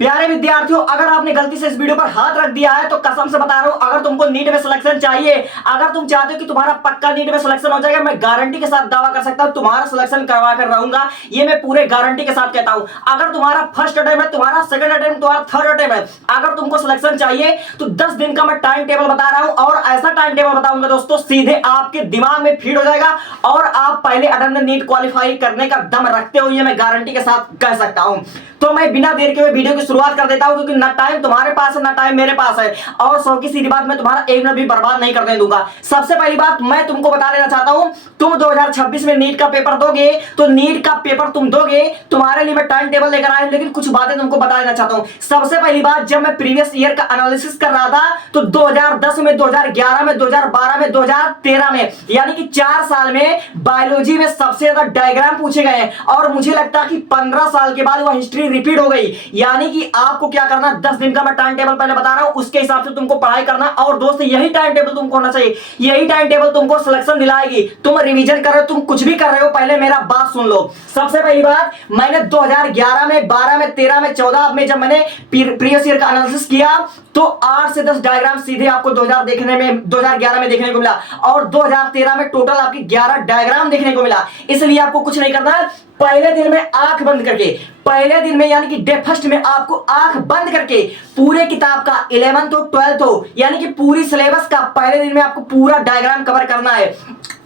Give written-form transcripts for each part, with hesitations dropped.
प्यारे विद्यार्थियों, अगर आपने गलती से इस वीडियो पर हाथ रख दिया है तो कसम से बता रहा हूं, अगर तुमको नीट में सिलेक्शन चाहिए, अगर तुम चाहते हो कि तुम्हारा पक्का नीट में सिलेक्शन हो जाएगा, मैं गारंटी के साथ दावा कर सकता हूं तुम्हारा सिलेक्शन करवा कर रहूंगा। ये मैं पूरे गारंटी के साथ कहता हूं। अगर तुम्हारा फर्स्ट अटेम्प्ट है, तुम्हारा सेकंड अटेम्प्ट, तुम्हारा थर्ड अटेम्प्ट है, अगर तुमको सिलेक्शन चाहिए तो 10 दिन का मैं टाइम टेबल बता रहा हूं, और ऐसा टाइम टेबल बताऊंगा दोस्तों सीधे आपके दिमाग में फीड हो जाएगा और आप पहले अटेम्प्ट में नीट क्वालिफाई करने का दम रखते हो, ये मैं गारंटी के साथ कह सकता हूं। तो मैं बिना देर के हुए वीडियो की शुरुआत कर देता हूं, क्योंकि ना टाइम तुम्हारे पास है ना टाइम मेरे पास है, और सौ की सीधी बात मैं तुम्हारा एक मिनट भी बर्बाद नहीं करने दूंगा। सबसे पहली बात मैं तुमको बता देना चाहता हूं, तुम 2026 में नीट का पेपर दोगे तो नीट का पेपर तुम दोगे, तुम्हारे लिए मैं टाइम टेबल लेकर आया, लेकिन कुछ बातें तुमको बता देना चाहता हूं। सबसे पहली बात, जब मैं प्रीवियस ईयर का एनालिसिस कर रहा था तो 2010 में, 2011 में, 2012 में, 2013 में, यानी कि 4 साल में बायोलॉजी में सबसे ज्यादा डायग्राम पूछे गए हैं, और मुझे लगता है कि 15 साल के बाद वह हिस्ट्री रिपीट हो गई। यानी कि आपको क्या करना, 10 दिन का मैं टाइम टेबल पहले बता रहा हूं, उसके हिसाब से तुमको पढ़ाई करना। और दोस्त यही टाइम टेबल तुमको होना चाहिए, यही टाइम टेबल तुमको सिलेक्शन दिलाएगी। तुम रिवीजन कर रहे हो, तुम कुछ भी कर रहे हो, पहले मेरा बात सुन लो। सबसे पहली बात, मैंने 2011 में, 12 में, 13 में, 14 में जब मैंने प्रीवियस ईयर का एनालिसिस किया तो 8 से 10 डायग्राम सीधे आपको 2011 में देखने को मिला, और 2013 में टोटल आपकी 11 डायग्राम देखने को मिला। इसलिए आपको कुछ नहीं करना है, पहले दिन में आंख बंद करके, पहले दिन में यानी कि डे फर्स्ट में आपको आंख बंद करके पूरे किताब का 11th हो 12th हो, यानी कि पूरी सिलेबस का पहले दिन में आपको पूरा डायग्राम कवर करना है।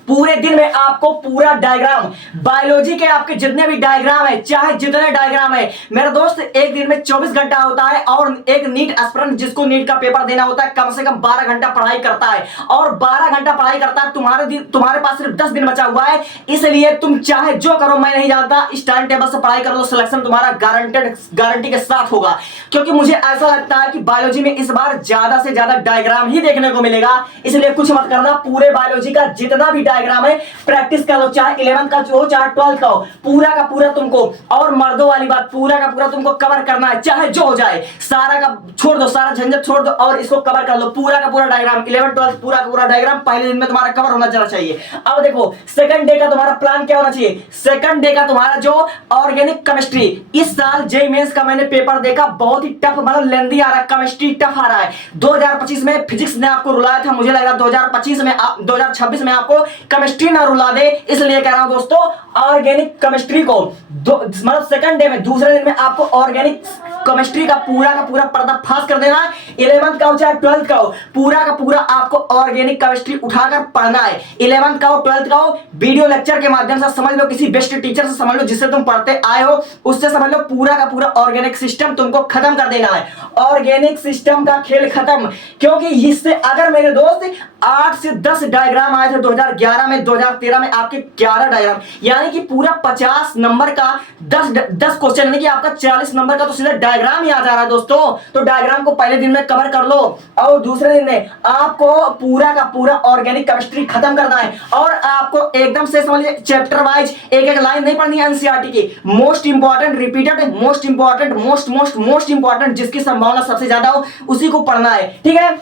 पूरे दिन में आपको पूरा डायग्राम, बायोलॉजी के आपके जितने भी डायग्राम है, चाहे जितने डायग्राम है मेरे दोस्त, एक दिन में 24 घंटा होता है, और एक नीट एस्पिरेंट जिसको नीट का पेपर देना होता है कम से कम 12 घंटा पढ़ाई करता है, और 12 घंटा पढ़ाई करता है। तुम्हारे पास सिर्फ 10 दिन बचा हुआ है, इसलिए तुम चाहे जो करो मैं नहीं जानता, इस टाइम टेबल से पढ़ाई कर लो, सिलेक्शन तुम्हारा गारंटी के साथ होगा। क्योंकि मुझे ऐसा लगता है कि बायोलॉजी में इस बार ज्यादा से ज्यादा डायग्राम ही देखने को मिलेगा, इसलिए कुछ मत करना, पूरे बायोलॉजी का जितना भी डायग्राम है प्रैक्टिस कर लो, चाहे 11th का हो चाहे 12th का हो, पूरा का पूरा तुमको, और मर्दों वाली बात, पूरा का पूरा तुमको कवर करना है, चाहे जो हो जाए, सारा का छोड़ दो, सारा झंझट छोड़ दो और इसको कवर कर लो, पूरा का पूरा डायग्राम 11th 12th पूरा का पूरा डायग्राम पहले दिन में तुम्हारा कवर होना चाहिए। अब देखो सेकंड डे का तुम्हारा प्लान क्या होना चाहिए। सेकंड डे का तुम्हारा जो ऑर्गेनिक केमिस्ट्री, इस साल जेईई मेंस का मैंने पेपर देखा, बहुत ही टफ, मतलब लेंदी आ रहा है, केमिस्ट्री टफ आ रहा है। 2025 में फिजिक्स ने आपको रुलाया था, मुझे लगा 2026 में आपको केमिस्ट्री ना रुला दे, इसलिए कह रहा हूं दोस्तों, ऑर्गेनिक केमिस्ट्री को मतलब सेकंड डे में, दूसरे दिन में आपको ऑर्गेनिक केमिस्ट्री का पूरा पर्दाफाश कर देना है। 11th का हो चाहे 12th का हो, पूरा का पूरा आपको ऑर्गेनिक केमिस्ट्री उठाकर पढ़ना है। 11th का हो 12th का हो, वीडियो लेक्चर के माध्यम से समझ लो, किसी बेस्ट टीचर से समझ लो, जिससे तुम पढ़ते आए हो उससे समझ लो, पूरा का पूरा ऑर्गेनिक सिस्टम तुमको खत्म कर देना है। ऑर्गेनिक सिस्टम का खेल खत्म, क्योंकि इससे अगर मेरे दोस्त 8 से 10 डायग्राम आए थे 2011 में, 2013 में आपके 11 डायग्राम, यानी कि पूरा 50 नंबर का 10 क्वेश्चन, यानी कि आपका 40 नंबर का तो सीधा डायग्राम ही आ जा रहा है दोस्तों। तो डायग्राम को पहले दिन में कवर कर लो, और दूसरे दिन में आपको पूरा का पूरा ऑर्गेनिक केमिस्ट्री खत्म करना है, और आपको एकदम से समझिए चैप्टर वाइज एक एक लाइन नहीं पढ़नी है एनसीईआरटी की, most important repeated, most important, most important, जिसकी संभावना सबसे ज्यादा हो उसी को पढ़ना है, ठीक है।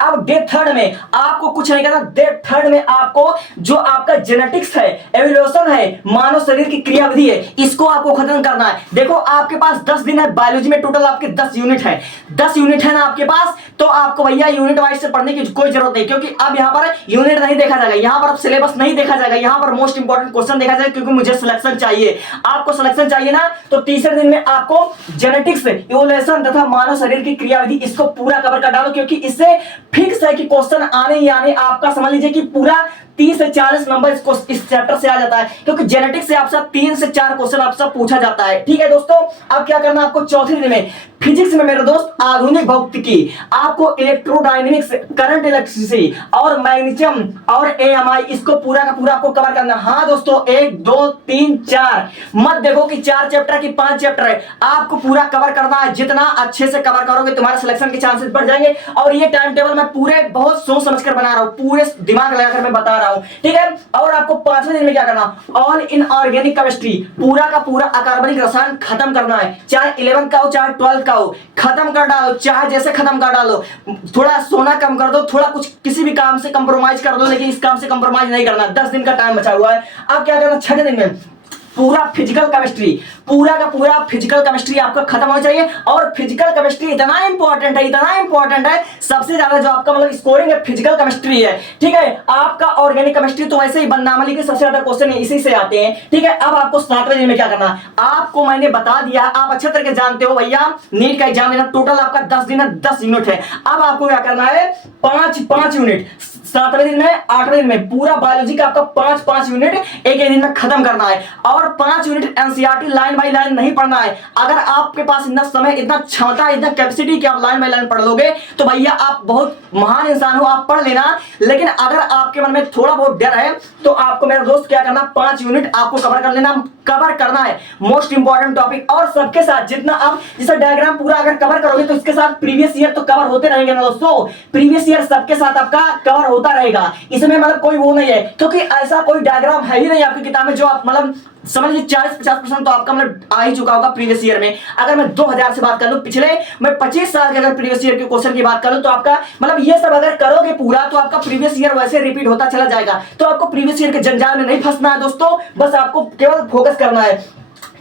अब डे थर्ड में आपको कुछ नहीं करना। डे थर्ड में आपको जो आपका जेनेटिक्स है, एवोल्यूशन है, मानव शरीर की क्रियाविधि है, इसको आपको खत्म करना है। देखो आपके पास 10 दिन है, बायोलॉजी में टोटल आपके 10 यूनिट है, 10 यूनिट है ना आपके पास, तो आपको भैया यूनिट वाइज से पढ़ने की कोई जरूरत नहीं, क्योंकि अब यहाँ पर यूनिट नहीं देखा जाएगा, यहाँ पर अब सिलेबस नहीं देखा जाएगा, यहाँ पर मोस्ट इंपॉर्टेंट क्वेश्चन देखा जाएगा, क्योंकि मुझे सिलेक्शन चाहिए। आपको सिलेक्शन चाहिए ना, तो तीसरे दिन में आपको जेनेटिक्स, इवोल्यूशन तथा मानव शरीर की क्रियाविधि, इसको पूरा कवर कर डालो, क्योंकि इससे फिक्स है कि क्वेश्चन आने ही आने, आपका समझ लीजिए कि पूरा 30 से 40 नंबर इस चैप्टर से आ जाता है, क्योंकि जेनेटिक्स से आपसे 3 से 4 क्वेश्चन आपसे पूछा जाता है, ठीक है दोस्तों। अब क्या करना आपको चौथे दिन में, फिजिक्स में मेरे दोस्त आधुनिक भौतिकी, आपको इलेक्ट्रोडायनेमिक्स, करंट इलेक्ट्रिसिटी और मैग्नीशियम और एएमआई, इसको पूरा का पूरा आपको कवर करना। हाँ दोस्तों, 1 2 3 4 मत देखो कि 4 चैप्टर की 5 चैप्टर है, आपको पूरा कवर करना है। जितना अच्छे से कवर करोगे तुम्हारे सिलेक्शन के चांसेस बढ़ जाएंगे, और ये टाइम टेबल मैं पूरे बहुत सोच समझ कर बना रहा हूं, पूरे दिमाग लगाकर मैं बता रहा हूं, ठीक है। और आपको 5वें दिन में क्या करना, ऑल इन ऑर्गेनिक केमिस्ट्री, पूरा का पूरा अकार्बनिक रसायन खत्म करना है, चाहे 11th का हो चाहे 12th का हो, खत्म कर डालो, चाहे जैसे खत्म कर डालो। थोड़ा सोना कम कर दो, थोड़ा कुछ किसी भी काम से कंप्रोमाइज कर दो, लेकिन इस काम से कंप्रोमाइज नहीं करना। 10 दिन का टाइम बचा हुआ है। अब क्या करना, 6वें दिन में पूरा फिजिकल केमिस्ट्री, पूरा का पूरा फिजिकल केमिस्ट्री आपका खत्म होना चाहिए। और फिजिकल केमिस्ट्री इतना इंपॉर्टेंट है, इतना इंपॉर्टेंट है, सबसे ज्यादा जो आपका मतलब स्कोरिंग है फिजिकल केमिस्ट्री है। ठीक है, आपका ऑर्गेनिक केमिस्ट्री तो वैसे ही बनावली के सबसे ज्यादा क्वेश्चन इसी से आते हैं। ठीक है, अब आपको 7वें दिन में क्या करना आपको मैंने बता दिया, आप अच्छे तरीके जानते हो भैया नीट का एग्जाम देना टोटल आपका 10 दिन है, 10 यूनिट है। अब आपको क्या करना है 5 यूनिट 7वें दिन में 8वें दिन में पूरा बायोलॉजी का आपका 5 यूनिट एक दिन में खत्म करना है। और 5 unit NCERT line by line नहीं पढ़ना है। अगर आपके पास इतना समय, इतना क्षमता, इतना कैपेसिटी कि आप लाइन बाय लाइन पढ़ लोगे तो भैया आप बहुत महान इंसान हो, आप पढ़ लेना। लेकिन अगर आपके मन में थोड़ा बहुत डर है तो आपको मेरा दोस्त क्या करना 5 यूनिट आपको कवर कर लेना, कवर करना है मोस्ट इंपॉर्टेंट टॉपिक। और सबके साथ जितना आप जैसे डायग्राम पूरा अगर कवर करोगे तो इसके साथ प्रीवियस ईयर तो कवर होते रहेंगे ना दोस्तों, प्रीवियस ईयर सबके साथ आपका कवर होता रहेगा। इसमें मतलब कोई वो नहीं है, क्योंकि ऐसा कोई डायग्राम है ही नहीं आपकी किताब में जो आप मतलब समझ लीजिए 40-50% तो आपका मतलब आ ही चुका होगा प्रीवियस ईयर में। अगर मैं 2000 से बात कर लूं, पिछले मैं 25 साल के अगर प्रीवियस ईयर के क्वेश्चन की बात करूं तो आपका मतलब ये सब अगर करोगे पूरा तो आपका प्रीवियस ईयर वैसे रिपीट होता चला जाएगा। तो आपको प्रीवियस ईयर के जंजाल में नहीं फंसना है दोस्तों, बस आपको केवल फोकस करना है।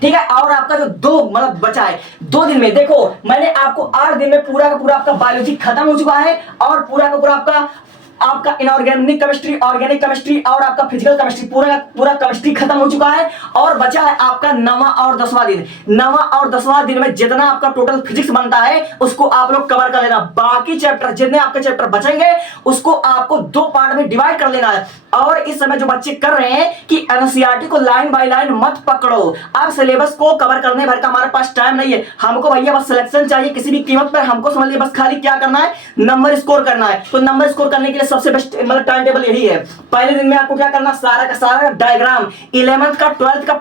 ठीक है, और आपका जो 2 मतलब बचा है 2 दिन में, देखो मैंने आपको 8 दिन में पूरा का पूरा आपका बायोलॉजी खत्म हो चुका है और पूरा का पूरा आपका इनऑर्गेनिक केमिस्ट्री, ऑर्गेनिक केमिस्ट्री और आपका फिजिकल केमिस्ट्री पूरा केमिस्ट्री खत्म हो चुका है। और बचा है आपका 9वां और 10वां दिन। 9वां और 10वां दिन में जितना आपका टोटल फिजिक्स बनता है उसको आप लोग कवर कर लेना। बाकी चैप्टर जितने आपके चैप्टर बचेंगे उसको आपको 2 पार्ट में डिवाइड कर लेना है। और इस समय जो बच्चे कर रहे हैं कि एनसीईआरटी को लाइन बाय लाइन मत पकड़ो, आप सिलेबस को कवर करने भर का हमारे पास टाइम नहीं है। हमको भैया बस सिलेक्शन चाहिए किसी भी कीमत पर, हमको समझ लिया बस खाली क्या करना है नंबर स्कोर करना है। तो नंबर स्कोर करने के लिए सबसे बेस्ट मतलब टाइम टेबल यही है। पहले दिन में आपको क्या करना सारा का सारा डायग्राम 11th का 12th का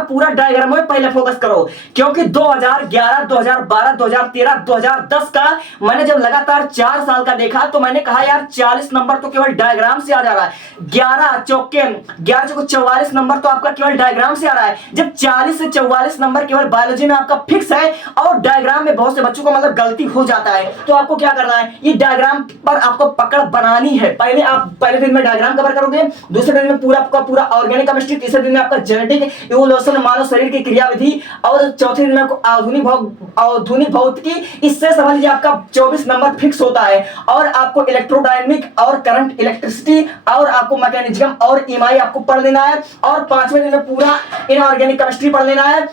पूरा डायग्राम में पहले फोकस करो, क्योंकि 2011 2012 2013 2010 का मैंने जब लगातार 4 साल का देखा तो मैंने कहा यार 40 नंबर तो केवल डायग्राम से आ जा रहा है। 11 चौके 44 नंबर तो आपका केवल डायग्राम से आ रहा है। जब 40 से 44 नंबर केवल बायोलॉजी में आपका फिक्स है और डायग्राम में बहुत से बच्चों को मतलब गलती हो जाता है, तो आपको क्या करना है ये डायग्राम पर आपको पकड़ बनानी है। पहले आप पहले दिन में डायग्राम कवर करोगे, दूसरे दिन में पूरा ऑर्गेनिक केमिस्ट्री, तीसरे दिन में आपका जेनेटिक इवोल्यूशन मानव शरीर की क्रियाविधि और चौथे दिन में आपको आधुनिक भौतिकी। इससे समझ लीजिए आपका 24 नंबर फिक्स होता है। और आपको इलेक्ट्रोडायनेमिक और करंट इलेक्ट्रिसिटी और आपको मैकेनिज्म और ईएमआई आपको पढ़ लेना है। और 5वें दिन में पूरा इनऑर्गेनिक केमिस्ट्री पढ़ लेना है।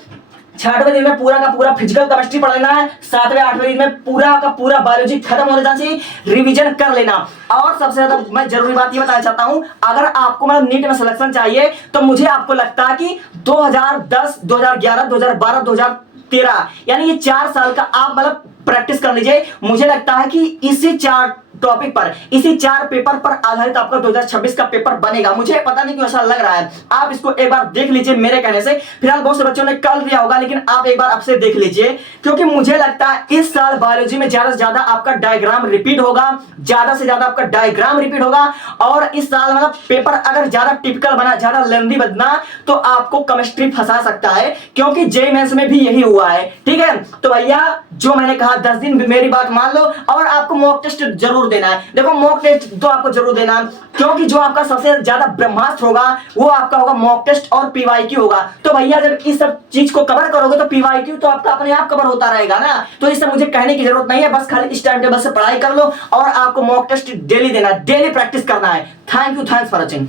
6वें दिन में पूरा का पूरा फिजिकल केमिस्ट्री पढ़ लेना है। 7वें 8वें दिन में पूरा का पूरा बायोलॉजी खत्म होने जाना चाहिए, रिवीजन कर लेना। और सबसे ज्यादा मैं जरूरी बात ये बताना चाहता हूं, अगर आपको मतलब नीट में सिलेक्शन चाहिए तो मुझे आपको लगता है कि 2010 2011 2012 2013 यानी ये 4 साल का आप मतलब प्रैक्टिस कर लीजिए। मुझे लगता है कि इसी 4 टॉपिक पर, इसी 4 पेपर पर आधारित आपका 2026 का पेपर बनेगा। मुझे पता नहीं क्यों ऐसा लग रहा है, आप इसको एक बार देख लीजिए मेरे कहने से। फिलहाल बहुत से बच्चों ने कर दिया होगा लेकिन आप एक बार आपसे देख लीजिए, क्योंकि मुझे लगता है इस साल बायोलॉजी में ज्यादा से ज्यादा आपका डायग्राम रिपीट होगा, ज्यादा से ज्यादा आपका डायग्राम रिपीट होगा। और इस साल मतलब पेपर अगर ज्यादा टिपिकल बना, ज्यादा लेंथी बना तो आपको केमिस्ट्री फंसा सकता है, क्योंकि जेईई मेंस में भी यही हुआ है। ठीक है, तो भैया जो मैंने कहा 10 दिन मेरी बात मान लो और आपको मॉक टेस्ट जरूर देना है। देखो मॉक टेस्ट तो आपको जरूर देना है, क्योंकि जो आपका सबसे ज्यादा ब्रह्मास्त्र होगा वो आपका होगा मॉक टेस्ट और पीवाईक्यू होगा। तो भैया जब इस सब चीज को कवर करोगे तो पीवाईक्यू तो आपका अपने आप कवर होता रहेगा ना। तो इससे मुझे कहने की जरूरत नहीं है, बस खाली इस टाइम टेबल से पढ़ाई कर लो और आपको मॉक टेस्ट डेली देना है, डेली प्रैक्टिस करना है। Thanks for watching.